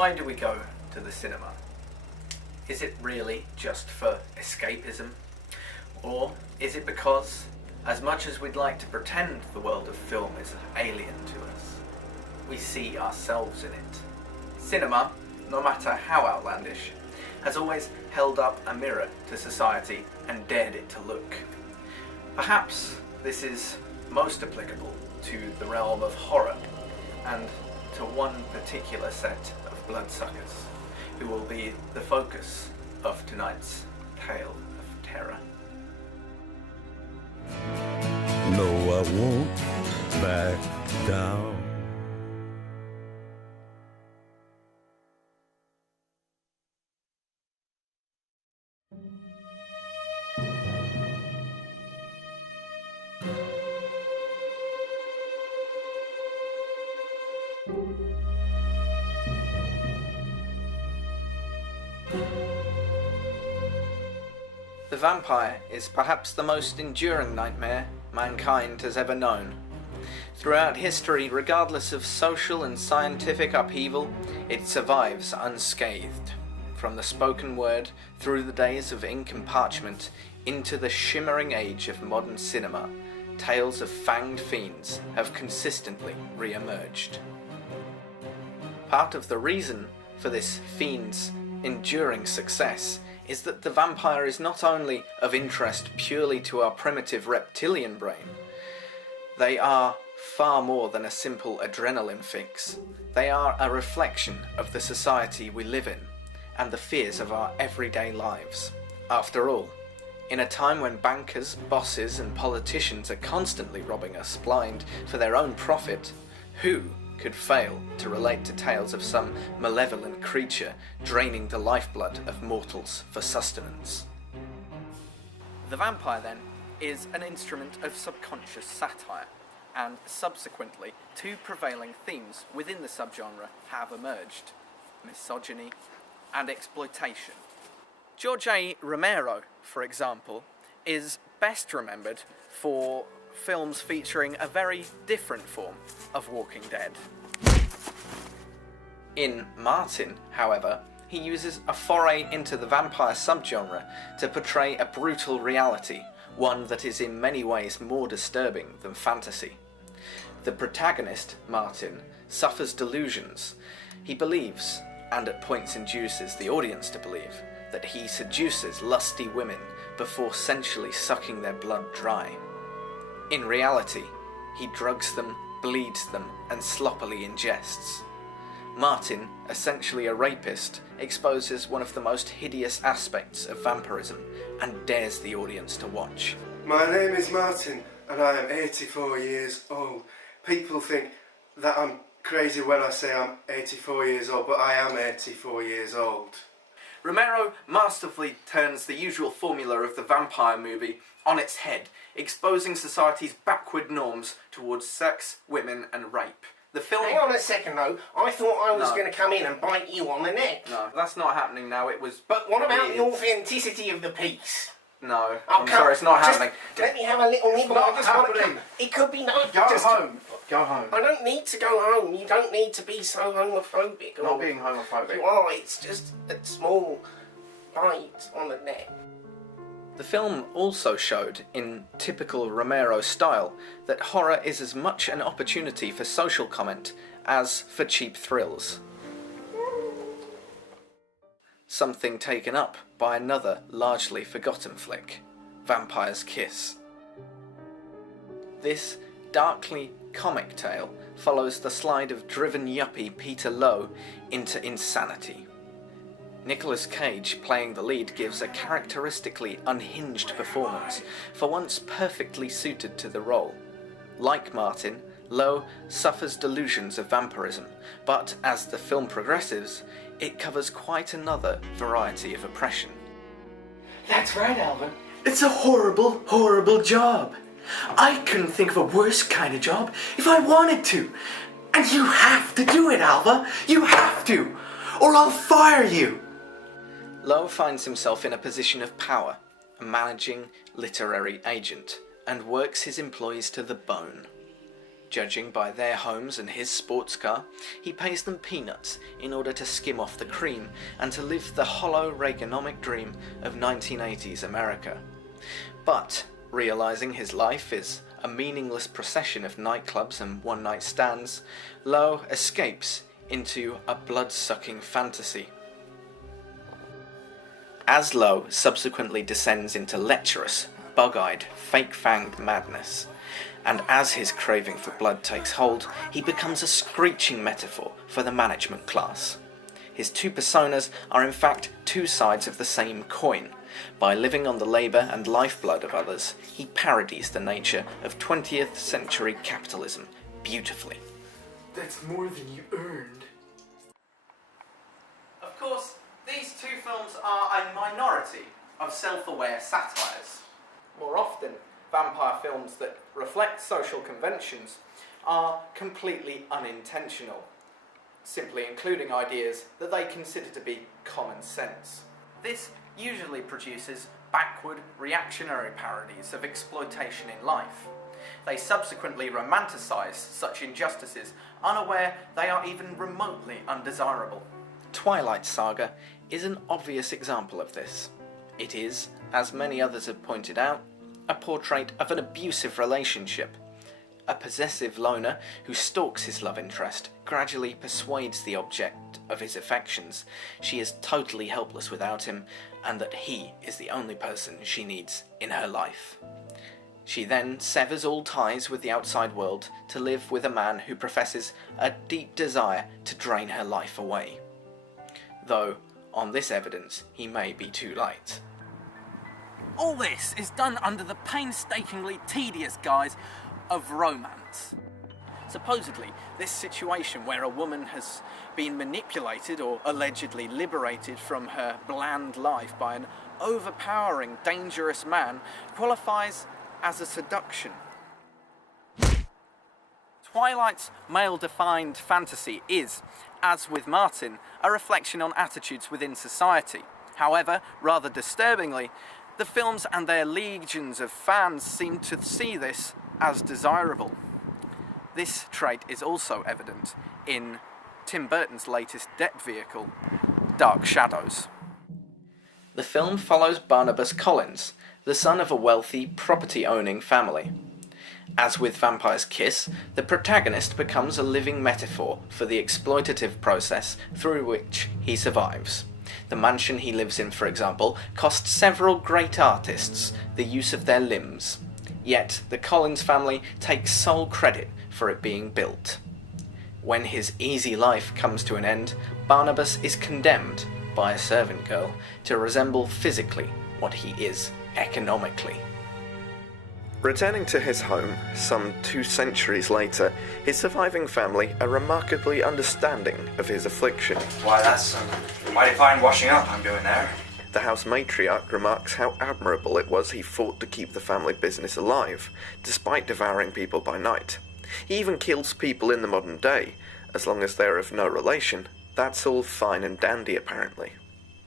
Why do we go to the cinema? Is it really just for escapism? Or is it because, as much as we'd like to pretend the world of film is alien to us, we see ourselves in it? Cinema, no matter how outlandish, has always held up a mirror to society and dared it to look. Perhaps this is most applicable to the realm of horror and to one particular set of bloodsuckers who will be the focus of tonight's tale of terror. No, I won't back down. The vampire is perhaps the most enduring nightmare mankind has ever known. Throughout history, regardless of social and scientific upheaval, it survives unscathed. From the spoken word, through the days of ink and parchment, into the shimmering age of modern cinema, tales of fanged fiends have consistently re-emerged. Part of the reason for this fiend's enduring success is that the vampire is not only of interest purely to our primitive reptilian brain. They are far more than a simple adrenaline fix. They are a reflection of the society we live in and the fears of our everyday lives. After all, in a time when bankers, bosses and politicians are constantly robbing us blind for their own profit, who could fail to relate to tales of some malevolent creature draining the lifeblood of mortals for sustenance? The vampire, then, is an instrument of subconscious satire, and subsequently two prevailing themes within the subgenre have emerged: misogyny and exploitation. George A. Romero, for example, is best remembered for films featuring a very different form of Walking Dead. In Martin, however, he uses a foray into the vampire subgenre to portray a brutal reality, one that is in many ways more disturbing than fantasy. The protagonist, Martin, suffers delusions. He believes, and at points induces the audience to believe, that he seduces lusty women before sensually sucking their blood dry. In reality, he drugs them, bleeds them, and sloppily ingests. Martin, essentially a rapist, exposes one of the most hideous aspects of vampirism and dares the audience to watch. My name is Martin and I am 84 years old. People think that I'm crazy when I say I'm 84 years old, but I am 84 years old. Romero masterfully turns the usual formula of the vampire movie on its head, exposing society's backward norms towards sex, women, and rape. The film... Hang on a second though, I thought I was going to come in and bite you on the neck. No, that's not happening now, it was... But what about the authenticity of the piece? No, I'm sorry, it's not happening. Let me have a little nibble. Not I just want to happening. It could be no. Go home. Go home. I don't need to go home. You don't need to be so homophobic. Not being homophobic. You are. It's just a small bite on the neck. The film also showed, in typical Romero style, that horror is as much an opportunity for social comment as for cheap thrills. Something taken up by another largely forgotten flick, Vampire's Kiss. This darkly comic tale follows the slide of driven yuppie Peter Lowe into insanity. Nicolas Cage, playing the lead, gives a characteristically unhinged performance, for once perfectly suited to the role. Like Martin, Lowe suffers delusions of vampirism, but as the film progresses, it covers quite another variety of oppression. That's right, Alvin. It's a horrible, horrible job. I couldn't think of a worse kind of job if I wanted to. And you have to do it, Alva. You have to, or I'll fire you. Lowe finds himself in a position of power, a managing literary agent, and works his employees to the bone. Judging by their homes and his sports car, he pays them peanuts in order to skim off the cream and to live the hollow Reaganomic dream of 1980s America. But, realizing his life is a meaningless procession of nightclubs and one-night stands, Lowe escapes into a blood-sucking fantasy. As Lowe subsequently descends into lecherous, bug-eyed, fake-fanged madness, and as his craving for blood takes hold, he becomes a screeching metaphor for the management class. His two personas are in fact two sides of the same coin. By living on the labour and lifeblood of others, he parodies the nature of 20th century capitalism beautifully. That's more than you earned. Of course, these two films are a minority of self-aware satires. More often, vampire films that reflect social conventions are completely unintentional, simply including ideas that they consider to be common sense. This usually produces backward, reactionary parodies of exploitation in life. They subsequently romanticize such injustices, unaware they are even remotely undesirable. Twilight Saga is an obvious example of this. It is, as many others have pointed out, a portrait of an abusive relationship. A possessive loner who stalks his love interest gradually persuades the object of his affections she is totally helpless without him and that he is the only person she needs in her life. She then severs all ties with the outside world to live with a man who professes a deep desire to drain her life away. Though, on this evidence, he may be too late. All this is done under the painstakingly tedious guise of romance. Supposedly, this situation where a woman has been manipulated or allegedly liberated from her bland life by an overpowering, dangerous man qualifies as a seduction. Twilight's male-defined fantasy is, as with Martin, a reflection on attitudes within society. However, rather disturbingly, the films and their legions of fans seem to see this as desirable. This trait is also evident in Tim Burton's latest Depp vehicle, Dark Shadows. The film follows Barnabas Collins, the son of a wealthy, property-owning family. As with Vampire's Kiss, the protagonist becomes a living metaphor for the exploitative process through which he survives. The mansion he lives in, for example, cost several great artists the use of their limbs. Yet the Collins family takes sole credit for it being built. When his easy life comes to an end, Barnabas is condemned by a servant girl to resemble physically what he is economically. Returning to his home, some 2 centuries later, his surviving family are remarkably understanding of his affliction. Why, that's mighty fine washing up I'm doing there. The house matriarch remarks how admirable it was he fought to keep the family business alive, despite devouring people by night. He even kills people in the modern day. As long as they're of no relation, that's all fine and dandy apparently.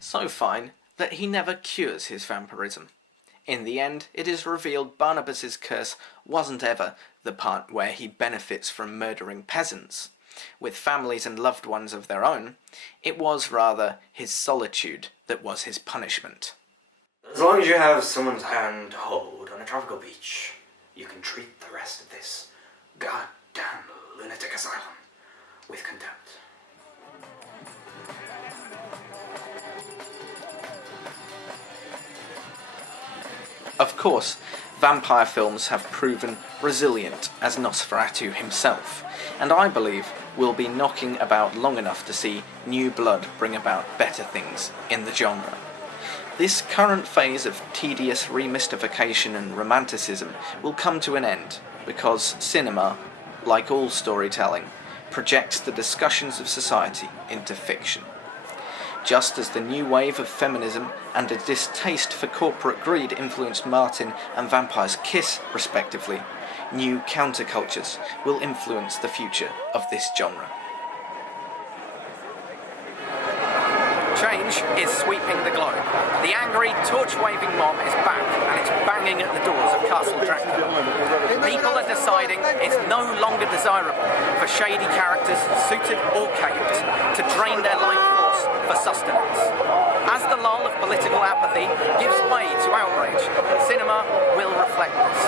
So fine that he never cures his vampirism. In the end, it is revealed Barnabas's curse wasn't ever the part where he benefits from murdering peasants. With families and loved ones of their own, it was rather his solitude that was his punishment. As long as you have someone's hand to hold on a tropical beach, you can treat the rest of this goddamn lunatic asylum with contempt. Of course, vampire films have proven resilient as Nosferatu himself, and I believe we'll be knocking about long enough to see new blood bring about better things in the genre. This current phase of tedious remystification and romanticism will come to an end, because cinema, like all storytelling, projects the discussions of society into fiction. Just as the new wave of feminism and a distaste for corporate greed influenced Martin and Vampire's Kiss, respectively, new countercultures will influence the future of this genre. Change is sweeping the globe. The angry, torch-waving mob is back, and it's banging at the doors of Castle Dracula. People are deciding it's no longer desirable for shady characters, suited or caped, to drain their life force for sustenance. As the lull of political apathy gives way to outrage, cinema will reflect this.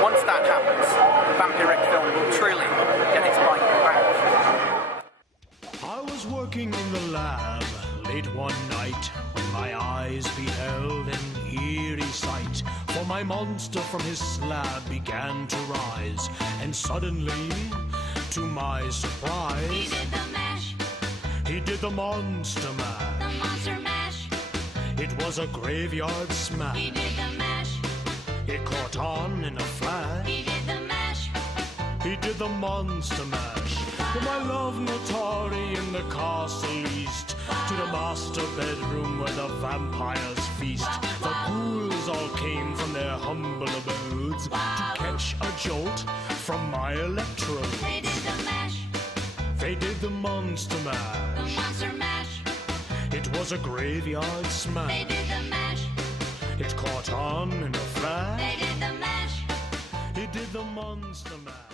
Once that happens, vampiric film will truly get its bite back. I was working in the lab late one night when my eyes beheld an eerie sight. For my monster from his slab began to rise, and suddenly, to my surprise, he did the mash. He did the monster mash. The monster mash. It was a graveyard smash. He did the mash. It caught on in a flash. He did the mash. He did the monster mash. From my love Notari in the castle east to the master bedroom where the vampires feast. The ghouls all came from their humble abodes to catch a jolt from my electrodes. They did the mash. They did the monster The mash. monster mash. It was a graveyard They smash. did the mash. It caught on in a flash. They did the mash. It did the monster mash.